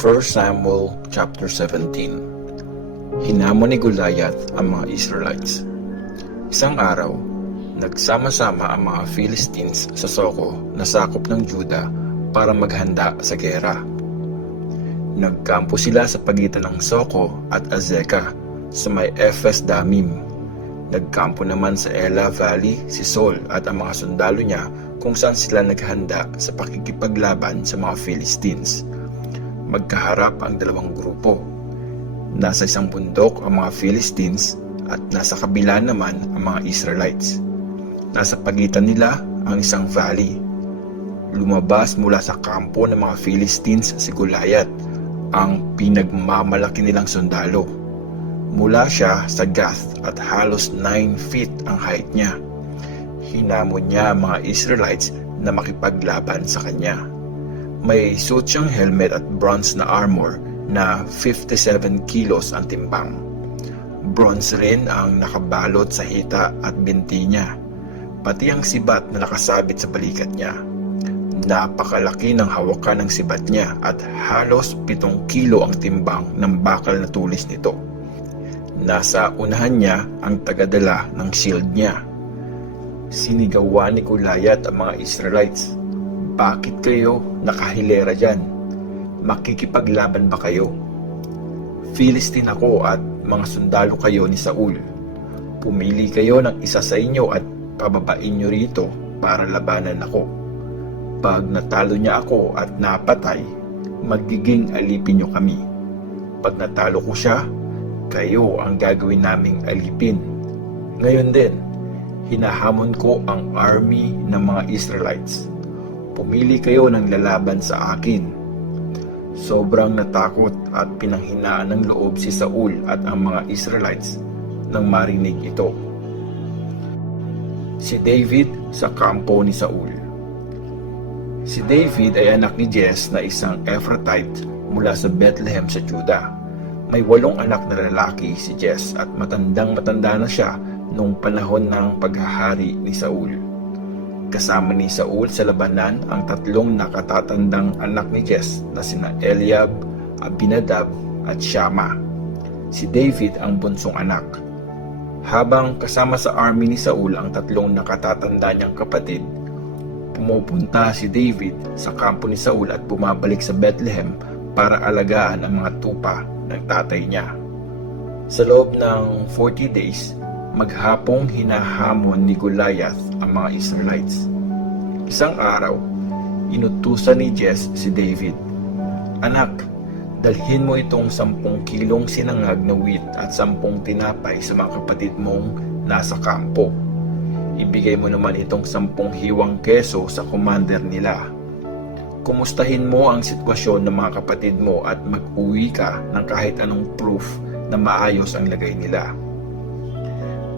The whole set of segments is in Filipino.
1 Samuel chapter 17. Hinamon ni Goliath ang mga Israelites. Isang araw, nagsama-sama ang mga Philistines sa Soko na sakop ng Juda para maghanda sa gera. Nagkampo sila sa pagitan ng Soko at Azekah sa may Ephes Damim. Nagkampo naman sa Ela Valley si Saul at ang mga sundalo niya kung saan sila naghanda sa pakikipaglaban sa mga Philistines. Magkaharap ang dalawang grupo. Nasa isang bundok ang mga Philistines at nasa kabila naman ang mga Israelites. Nasa pagitan nila ang isang valley. Lumabas mula sa kampo ng mga Philistines si Goliath, ang pinagmamalaki nilang sundalo. Mula siya sa Gath at halos 9 feet ang height niya. Hinamon niya ang mga Israelites na makipaglaban sa kanya. May suot siyang helmet at bronze na armor na 57 kilos ang timbang. Bronze rin ang nakabalot sa hita at binti niya, pati ang sibat na nakasabit sa balikat niya. Napakalaki ng hawakan ng sibat niya at halos 7 kilo ang timbang ng bakal na tulis nito. Nasa unahan niya ang tagadala ng shield niya. Sinigawan ni Goliath ang mga Israelites. Bakit kayo nakahilera dyan? Makikipaglaban ba kayo? Philistine ako at mga sundalo kayo ni Saul. Pumili kayo ng isa sa inyo at pababain nyo rito para labanan ako. Pag natalo niya ako at napatay, magiging alipin nyo kami. Pag natalo ko siya, kayo ang gagawin naming alipin. Ngayon din, hinahamon ko ang army ng mga Israelites. Pumili kayo ng lalaban sa akin. Sobrang natakot at pinanghinaan ng loob si Saul at ang mga Israelites nang marinig ito. Si David sa kampo ni Saul. Si David ay anak ni Jesse na isang Ephrathite mula sa Bethlehem sa Juda. May 8 anak na lalaki si Jesse at matandang-matanda na siya noong panahon ng paghahari ni Saul. Kasama ni Saul sa labanan ang 3 nakatatandang anak ni Jesse na sina Eliab, Abinadab at Shammah. Si David ang bunsong anak. Habang kasama sa army ni Saul ang 3 nakatatanda niyang kapatid, pumupunta si David sa kampo ni Saul at bumabalik sa Bethlehem para alagaan ang mga tupa ng tatay niya. Sa loob ng 40 days, maghapong hinahamon ni Goliath ang mga Israelites. Isang araw, inutusan ni Jesse si David, "Anak, dalhin mo itong 10 kilong sinangag na wheat at 10 tinapay sa mga kapatid mong nasa kampo. Ibigay mo naman itong 10 hiwang keso sa commander nila. Kumustahin mo ang sitwasyon ng mga kapatid mo at mag-uwi ka ng kahit anong proof na maayos ang lagay nila."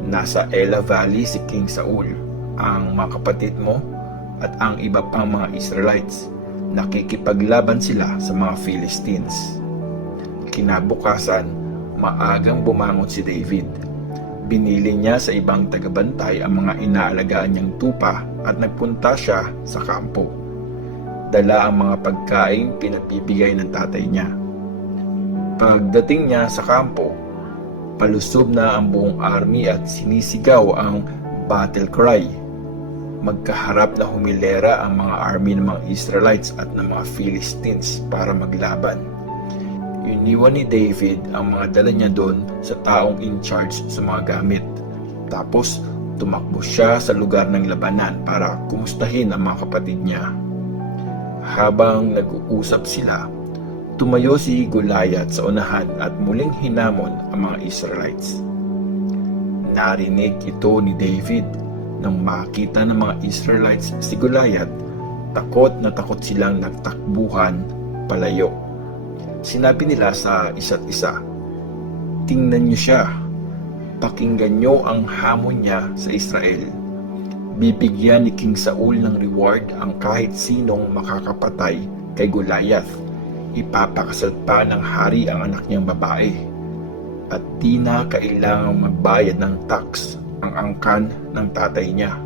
Nasa Ela Valley si King Saul, ang mga kapatid mo at ang iba pang mga Israelites. Nakikipaglaban sila sa mga Philistines. Kinabukasan, maagang bumangon si David. Binili niya sa ibang tagabantay ang mga inaalagaan niyang tupa at nagpunta siya sa kampo. Dala ang mga pagkaing pinabibigay ng tatay niya. Pagdating niya sa kampo, palusob na ang buong army at sinisigaw ang battle cry. Magkaharap na humilera ang mga army ng mga Israelites at ng mga Philistines para maglaban. Iniwan ni David ang mga dala niya doon sa taong in charge sa mga gamit. Tapos tumakbo siya sa lugar ng labanan para kumustahin ang mga kapatid niya. Habang nag-uusap sila, tumayo si Goliath sa unahan at muling hinamon ang mga Israelites. Narinig ito ni David. Nang makita ng mga Israelites si Goliath, takot na takot silang nagtakbuhan palayo. Sinabi nila sa isa't isa, "Tingnan niyo siya. Pakinggan niyo ang hamon niya sa Israel. Bibigyan ni King Saul ng reward ang kahit sinong makakapatay kay Goliath. Ipapakasal pa ng hari ang anak niyang babae. At di na kailangang magbayad ng tax ang angkan ng tatay niya."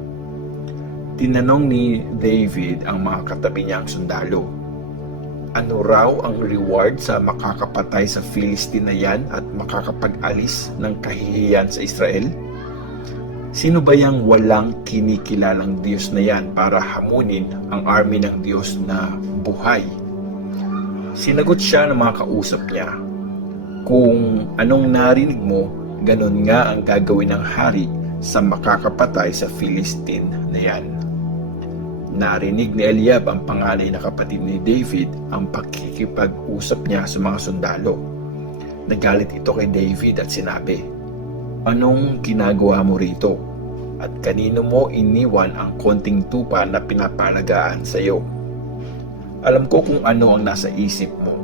Tinanong ni David ang mga katabi niyang sundalo, Ano raw ang reward sa makakapatay sa Philistine na yan at makakapag-alis ng kahihiyan sa Israel? Sino ba yang walang kinikilalang Diyos na yan para hamunin ang army ng Diyos na buhay? Sinagot siya ng mga kausap niya, kung anong narinig mo, ganun nga ang gagawin ng hari sa makakapatay sa Philistine na yan. Narinig ni Eliab, ang panganay na kapatid ni David, ang pakikipag-usap niya sa mga sundalo. Nagalit ito kay David at sinabi, "Anong ginagawa mo rito? At kanino mo iniwan ang konting tupa na pinapalagaan sa iyo? Alam ko kung ano ang nasa isip mo.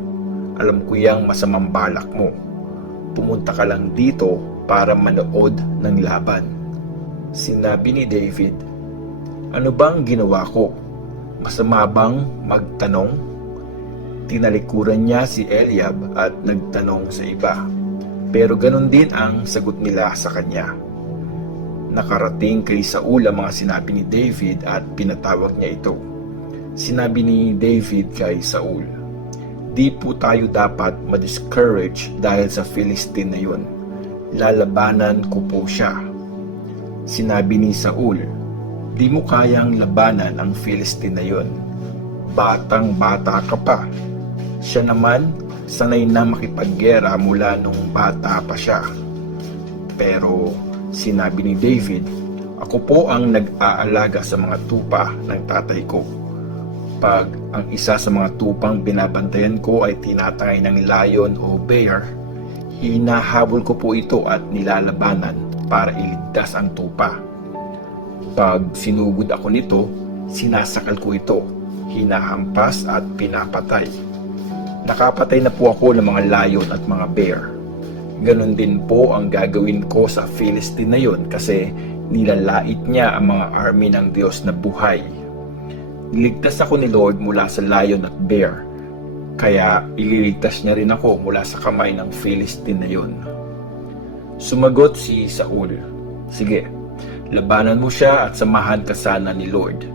Alam ko yang masamang balak mo. Pumunta ka lang dito para manood ng laban." Sinabi ni David, "Ano bang ginawa ko? Masama bang magtanong?" Tinalikuran niya si Eliab at nagtanong sa iba. Pero ganun din ang sagot nila sa kanya. Nakarating kay Saul ang mga sinabi ni David at pinatawag niya ito. Sinabi ni David kay Saul, "Di po tayo dapat ma-discourage dahil sa Philistine na yun. Lalabanan ko po siya." Sinabi ni Saul, "Di mo kayang labanan ang Philistine na yun. Batang-bata ka pa. Siya naman, sanay na makipaggera mula nung bata pa siya." Pero sinabi ni David, "Ako po ang nag-aalaga sa mga tupa ng tatay ko. Pag ang isa sa mga tupang binabantayan ko ay tinatangay ng lion o bear, hinahabol ko po ito at nilalabanan para iligtas ang tupa. Pag sinugod ako nito, sinasakal ko ito, hinahampas at pinapatay. Nakapatay na po ako ng mga lion at mga bear. Ganon din po ang gagawin ko sa Philistine na yun kasi nilalait niya ang mga army ng Diyos na buhay. Niligtas ako ni Lord mula sa lion at bear, kaya ililigtas niya rin ako mula sa kamay ng Philistine na yun." Sumagot si Saul, "Sige, labanan mo siya at samahan ka sana ni Lord."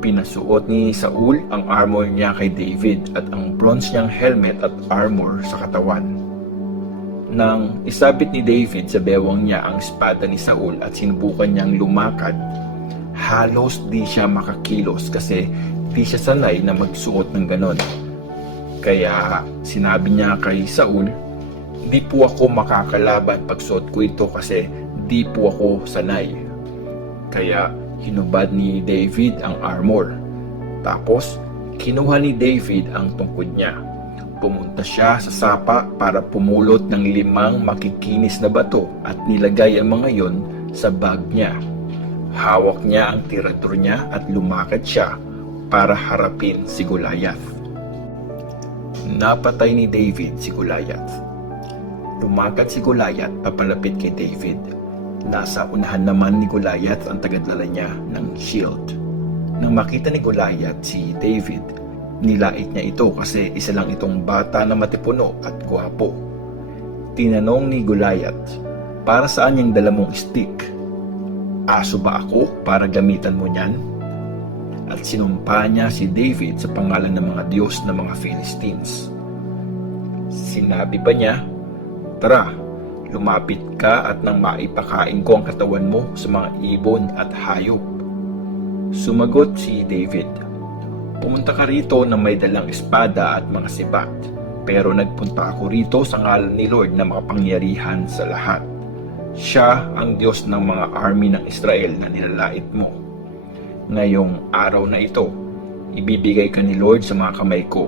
Pinasuot ni Saul ang armor niya kay David at ang bronze niyang helmet at armor sa katawan. Nang isabit ni David sa bewang niya ang espada ni Saul at sinubukan niyang lumakad, halos di siya makakilos kasi di siya sanay na magsuot ng ganon. Kaya sinabi niya kay Saul, "Di po ako makakalaban pag suot ko ito kasi di po ako sanay." Kaya hinubad ni David ang armor. Tapos kinuha ni David ang tungkod niya. Pumunta siya sa sapa para pumulot ng 5 makikinis na bato at nilagay ang mga yon sa bag niya. Hawak niya ang tirador niya at lumakad siya para harapin si Goliath. Napatay ni David si Goliath. Lumakad si Goliath papalapit kay David. Nasa unahan naman ni Goliath ang tagadala niya ng shield. Nang makita ni Goliath si David, nilait niya ito kasi isa lang itong bata na matipuno at gwapo. Tinanong ni Goliath, "Para saan yung dala mong stick? Aso ba ako para gamitan mo niyan?" At sinumpa niya si David sa pangalan ng mga Diyos ng mga Philistines. Sinabi pa niya, "Tara, lumapit ka at nang maipakain ko ang katawan mo sa mga ibon at hayop." Sumagot si David, "Pumunta ka rito na may dalang espada at mga sibat, pero nagpunta ako rito sa ngalan ni Lord na makapangyarihan sa lahat. Siya ang Diyos ng mga army ng Israel na nilalait mo. Ngayong araw na ito, ibibigay ka ni Lord sa mga kamay ko.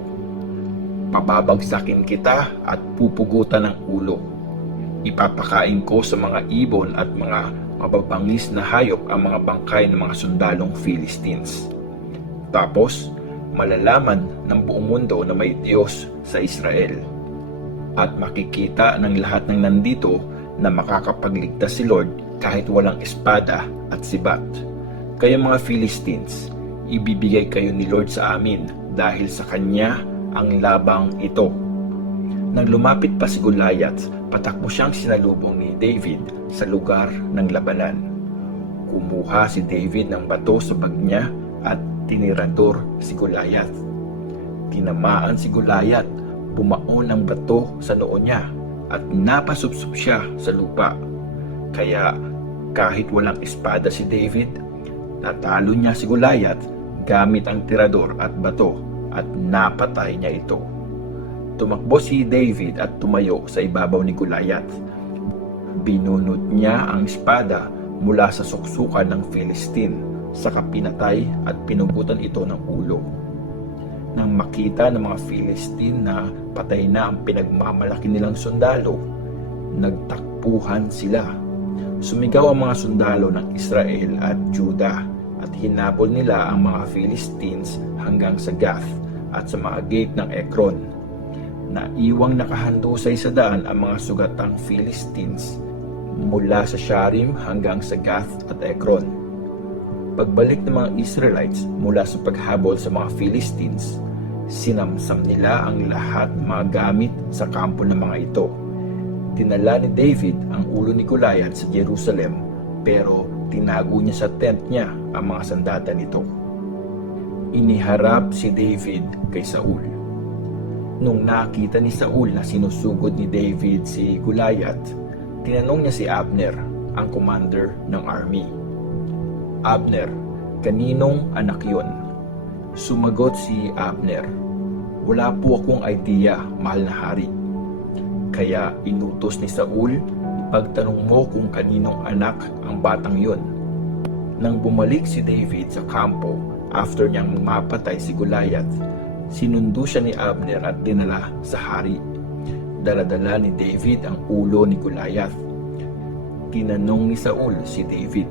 Pababagsakin kita at pupugutan ng ulo. Ipapakain ko sa mga ibon at mga mababangis na hayop ang mga bangkay ng mga sundalong Philistines. Tapos, malalaman ng buong mundo na may Diyos sa Israel. At makikita ng lahat ng nandito na makakapagligtas si Lord kahit walang espada at sibat. Kaya mga Philistines, ibibigay kayo ni Lord sa amin dahil sa Kanya ang labang ito." Nang lumapit pa si Goliath, patakbo siyang sinalubong ni David sa lugar ng labanan. Kumuha si David ng bato sa bag niya at tinirador si Goliath. Tinamaan si Goliath, bumaon ang bato sa noo niya at napasupsup siya sa lupa. Kaya kahit walang espada si David, natalo niya si Goliath gamit ang tirador at bato at napatay niya ito. Tumakbo si David at tumayo sa ibabaw ni Goliath. Binunot niya ang espada mula sa suksukan ng Philistine, saka pinatay at pinugutan ito ng ulo. Nang makita ng mga Philistine na patay na ang pinagmamalaki nilang sundalo, nagtakbuhan sila. Sumigaw ang mga sundalo ng Israel at Judah at hinabol nila ang mga Philistines hanggang sa Gath at sa mga gate ng Ekron. Naiwang nakahandusay sa daan ang mga sugatang Philistines mula sa Sharim hanggang sa Gath at Ekron. Pagbalik ng mga Israelites mula sa paghabol sa mga Philistines, sinamsam nila ang lahat ng mga gamit sa kampo ng mga ito. Dinala ni David ang ulo ni Goliath sa Jerusalem, pero tinago niya sa tent niya ang mga sandata nito. Iniharap si David kay Saul. Nung nakita ni Saul na sinusugod ni David si Goliath, tinanong niya si Abner, ang commander ng army. Abner, kaninong anak yon? Sumagot si Abner, wala po akong idea, mahal na hari. Kaya inutos ni Saul, ipagtanong mo kung kaninong anak ang batang yon. Nang bumalik si David sa kampo after niyang mapatay si Goliath, sinundo siya ni Abner at dinala sa hari. Daladala ni David ang ulo ni Goliath. Tinanong ni Saul si David,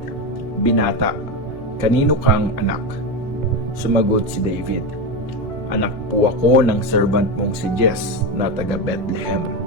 "Binata, kanino kang anak?" Sumagot si David, "Anak po ako ng servant mong si Jess na taga Bethlehem."